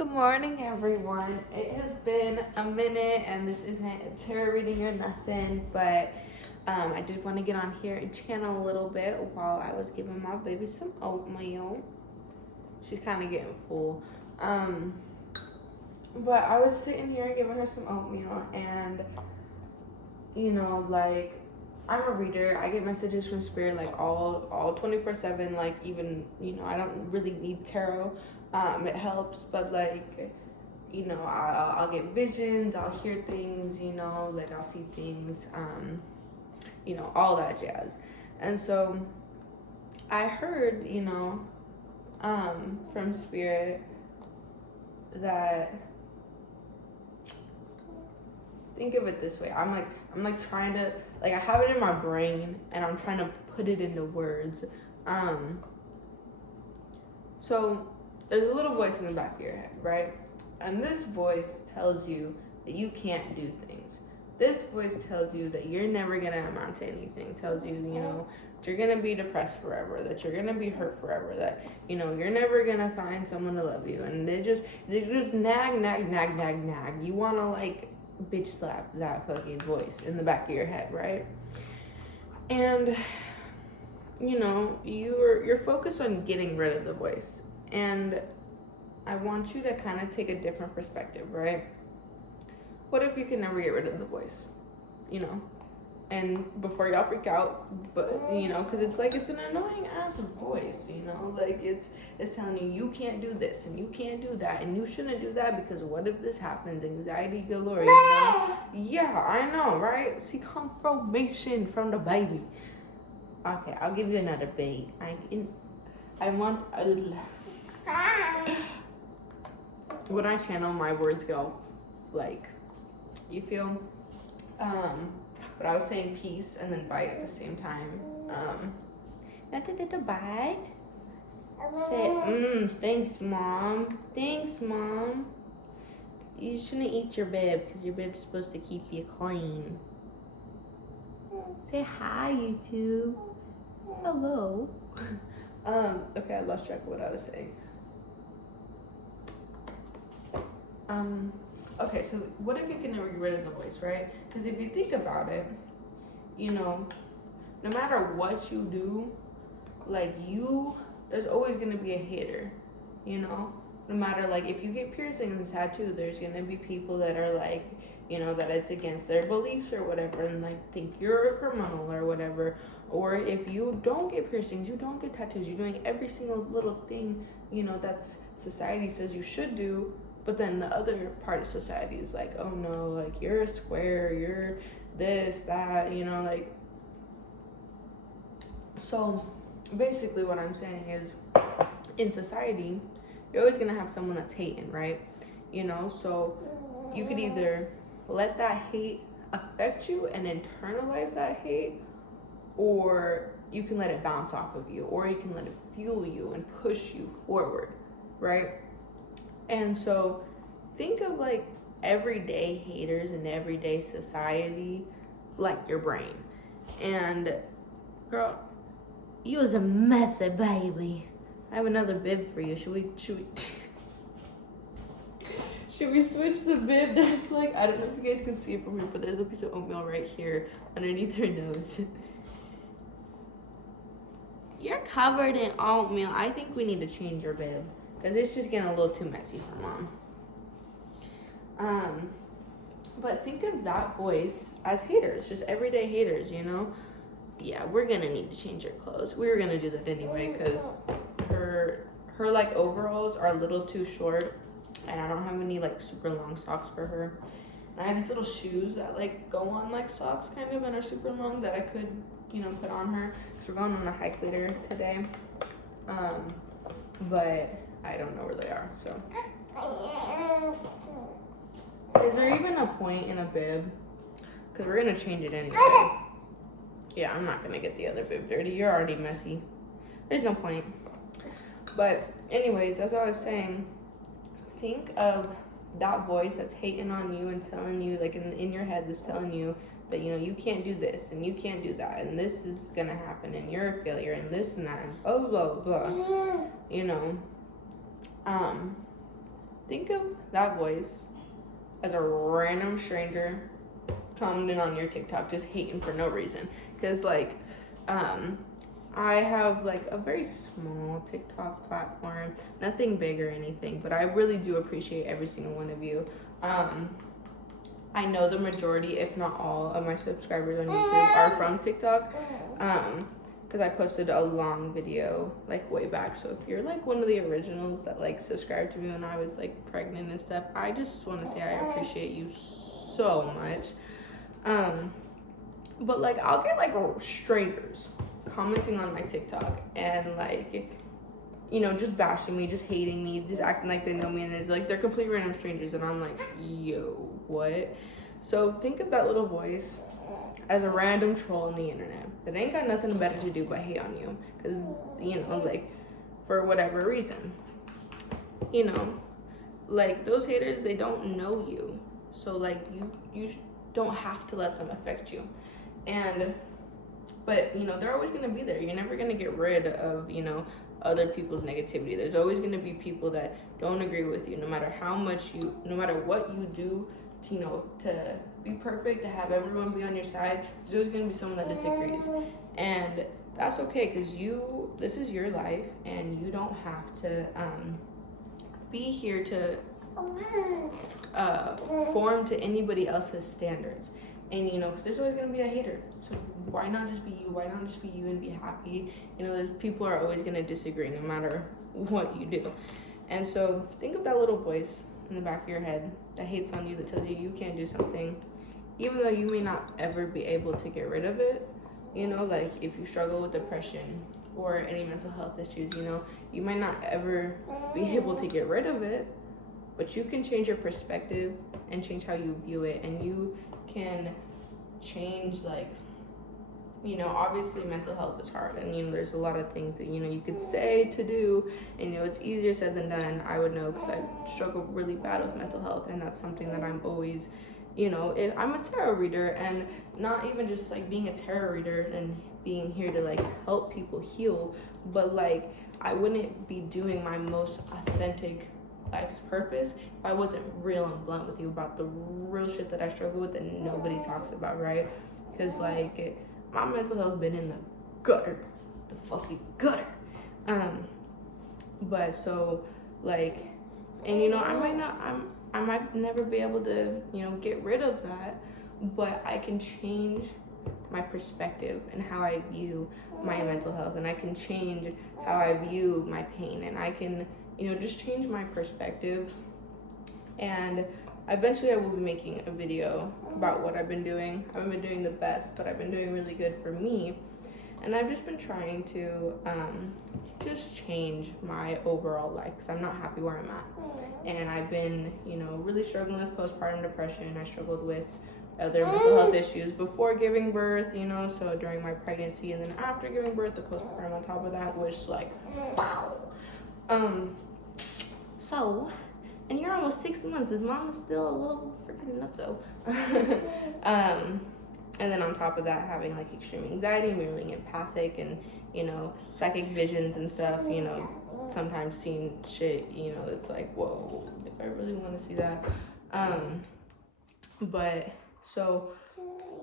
Good morning, everyone. It has been a minute, and this isn't a tarot reading or nothing, but I did want to get on here and channel a little bit while I was giving my baby some oatmeal. She's kind of getting full. But I was sitting here giving her some oatmeal, and I'm a reader. I get messages from Spirit all 24/7. Even I don't really need tarot. It helps, but I'll get visions. I'll hear things. I'll see things. All that jazz. And so I heard from Spirit that, think of it this way. I'm trying to, I have it in my brain and I'm trying to put it into words. So there's a little voice in the back of your head, right? And this voice tells you that you can't do things. This voice tells you that you're never gonna amount to anything. Tells you, that you're gonna be depressed forever, that you're gonna be hurt forever, that you're never gonna find someone to love you. And they just nag. You wanna bitch slap that fucking voice in the back of your head, right? And you're focused on getting rid of the voice. And I want you to kind of take a different perspective, right? What if you can never get rid of the voice? And before y'all freak out, but because it's an annoying ass voice, it's telling you can't do this and you can't do that and you shouldn't do that because what if this happens? Anxiety galore, Yeah, I know, right? See, confirmation from the baby. Okay, I'll give you another bait. When I channel, my words go you feel? But I was saying peace and then bite at the same time. Not a bite. Say, thanks, Mom. Thanks, Mom. You shouldn't eat your bib because your bib's supposed to keep you clean. Say hi, YouTube. Hello. Okay, I lost track of what I was saying. Okay, so what if you can never get rid of the voice, right? Because if you think about it, no matter what you do, there's always gonna be a hater, No matter, if you get piercings and tattoo, there's gonna be people that are that it's against their beliefs or whatever, and think you're a criminal or whatever. Or if you don't get piercings, you don't get tattoos, you're doing every single little thing, that's society says you should do. But then the other part of society is oh no, you're a square, you're this, that, So basically what I'm saying is, in society, you're always gonna have someone that's hating, right? So you could either let that hate affect you and internalize that hate, or you can let it bounce off of you, or you can let it fuel you and push you forward, right? And so think of everyday haters in everyday society like your brain. And girl, you was a messy baby. I have another bib for you. Should we should we switch the bib? That's I don't know if you guys can see it from here, but there's a piece of oatmeal right here underneath her nose. You're covered in oatmeal. I think we need to change your bib because it's just getting a little too messy for Mom. But think of that voice as haters, just everyday haters, Yeah, we're gonna need to change her clothes. We were gonna do that anyway because her overalls are a little too short, and I don't have any super long socks for her. And I have these little shoes that go on socks kind of and are super long that I could put on her because we're going on a hike later today. But I don't know where they are, so. Is there even a point in a bib? Because we're going to change it anyway. Yeah, I'm not going to get the other bib dirty. You're already messy. There's no point. But anyways, as I was saying, think of that voice that's hating on you and telling you, in your head, that's telling you that, you can't do this and you can't do that and this is going to happen and you're a failure and this and that and blah, blah, blah. think of that voice as a random stranger commenting on your TikTok, just hating for no reason. Because like, I have like a very small TikTok platform, nothing big or anything, but I really do appreciate every single one of you. I know the majority, if not all, of my subscribers on YouTube are from TikTok. Because I posted a long video like way back. So if you're like one of the originals that like subscribed to me when I was like pregnant and stuff, I just want to say I appreciate you so much. But like I'll get like strangers commenting on my TikTok and like, you know, just bashing me, just hating me, just acting like they know me, and it's like they're complete random strangers, and I'm like, yo, what? So think of that little voice as a random troll on the internet that ain't got nothing better to do but hate on you, because, you know, like, for whatever reason, you know, like, those haters, they don't know you, so like you don't have to let them affect you. But you know, they're always going to be there. You're never going to get rid of, you know, other people's negativity. There's always going to be people that don't agree with you, no matter what you do, you know, to be perfect, to have everyone be on your side. There's always going to be someone that disagrees, and that's okay, because this is your life, and you don't have to be here to form to anybody else's standards. And you know, because there's always going to be a hater, so why not just be you? Why not just be you and be happy? You know, people are always going to disagree no matter what you do. And so think of that little voice in the back of your head that hates on you, that tells you you can't do something, even though you may not ever be able to get rid of it. You know, like if you struggle with depression or any mental health issues, you know, you might not ever be able to get rid of it, but you can change your perspective and change how you view it, and you can change, like, you know, obviously mental health is hard, and you know, there's a lot of things that, you know, you could say to do, and you know, it's easier said than done. I would know, because I struggle really bad with mental health, and that's something that I'm always, you know, if I'm a tarot reader, and not even just like being a tarot reader and being here to like help people heal, but like I wouldn't be doing my most authentic life's purpose if I wasn't real and blunt with you about the real shit that I struggle with that nobody talks about, right? Because like my mental health been in the gutter, the fucking gutter. But so like, and you know, I might never be able to, you know, get rid of that, but I can change my perspective and how I view my mental health, and I can change how I view my pain, and I can, you know, just change my perspective. And eventually I will be making a video about what I've been doing. I haven't been doing the best, but I've been doing really good for me. And I've just been trying to just change my overall life, because I'm not happy where I'm at. And I've been, you know, really struggling with postpartum depression. I struggled with other mental health issues before giving birth, you know, so during my pregnancy, and then after giving birth, the postpartum on top of that was like, wow. So, and you're almost 6 months. Is mama still a little freaking nutso? And then on top of that, having like extreme anxiety, being empathic, and you know, psychic visions and stuff. You know, sometimes seeing shit. You know, it's like, whoa, do I really want to see that? But so,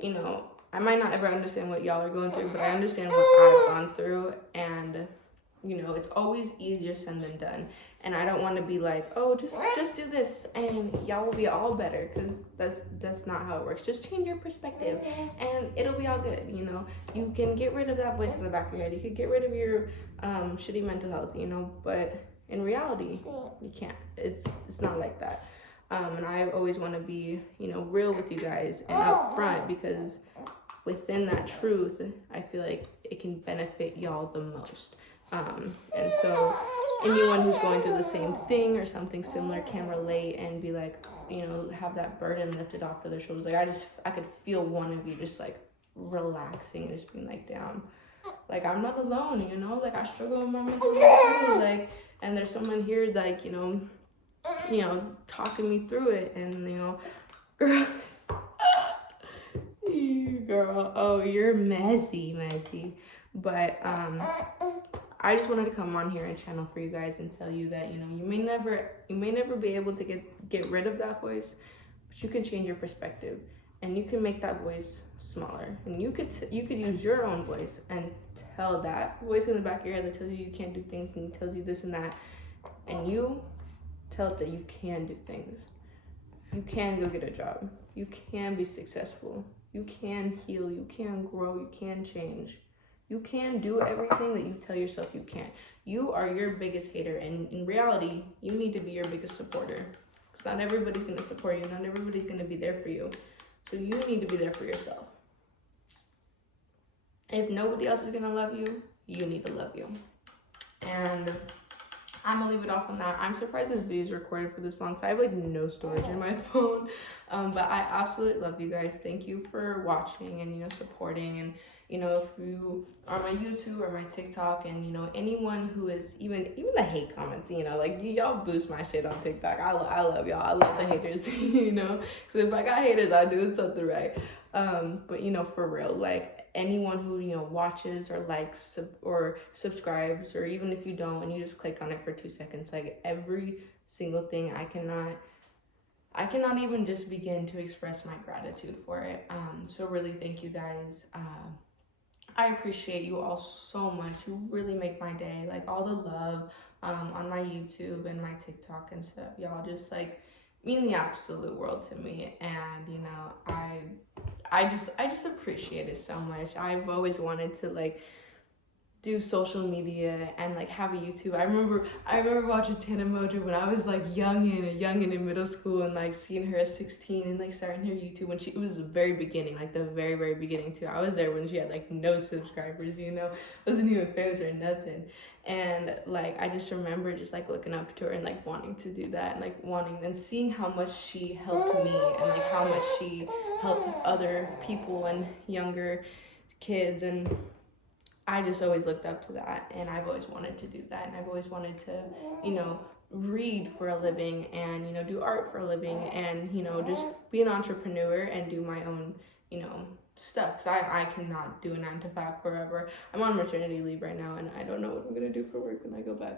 you know, I might not ever understand what y'all are going through, but I understand what I've gone through, and you know, it's always easier said than done. And I don't want to be like, oh, just do this and y'all will be all better, because that's not how it works. Just change your perspective and it'll be all good. You know, you can get rid of that voice in the back of your head. You could get rid of your shitty mental health, you know, but in reality, you can't. It's not like that. And I always want to be, you know, real with you guys and upfront, because within that truth, I feel like it can benefit y'all the most. And so anyone who's going through the same thing or something similar can relate and be like, you know, have that burden lifted off of their shoulders. Like I could feel one of you just like relaxing, just being like, damn, like I'm not alone, you know, like I struggle with my mental health too, like, and there's someone here like, you know, talking me through it. And you know, girl, oh, you're messy, but I just wanted to come on here and channel for you guys and tell you that, you know, you may never be able to get rid of that voice, but you can change your perspective and you can make that voice smaller. And you could use your own voice and tell that voice in the back of your head that tells you you can't do things and tells you this and that, and you tell it that you can do things. You can go get a job. You can be successful. You can heal. You can grow. You can change. You can do everything that you tell yourself you can't. You are your biggest hater, and in reality, you need to be your biggest supporter. Because not everybody's going to support you. Not everybody's going to be there for you. So you need to be there for yourself. If nobody else is going to love you, you need to love you. And I'm gonna leave it off on that. I'm surprised this video is recorded for this long, so I have like no storage in my phone. But I absolutely love you guys. Thank you for watching and, you know, supporting. And, you know, if you are my YouTube or my TikTok, and, you know, anyone who is even the hate comments, you know, like y'all boost my shit on TikTok. I love y'all. I love the haters, you know. So if I got haters, I'm doing something right. But, you know, for real, like, anyone who, you know, watches or likes or subscribes, or even if you don't and you just click on it for 2 seconds, like, every single thing, I cannot even just begin to express my gratitude for it. So really, thank you guys. I appreciate you all so much. You really make my day. Like, all the love on my YouTube and my TikTok and stuff, y'all just like mean the absolute world to me. And, you know, I just appreciate it so much. I've always wanted to, like, do social media and, like, have a YouTube. I remember watching Tana Mojo when I was, like, youngin' in middle school, and, like, seeing her at 16 and, like, starting her YouTube when it was the very beginning, like the very, very beginning too. I was there when she had, like, no subscribers, you know, wasn't even famous or nothing. And, like, I just remember just, like, looking up to her and, like, wanting to do that, and, like, wanting and seeing how much she helped me, and, like, how much she helped other people and younger kids. And I just always looked up to that, and I've always wanted to do that, and I've always wanted to, you know, read for a living, and, you know, do art for a living, and, you know, just be an entrepreneur and do my own, you know, stuff. Because I cannot do a 9 to 5 forever. I'm on maternity leave right now, and I don't know what I'm gonna do for work when I go back.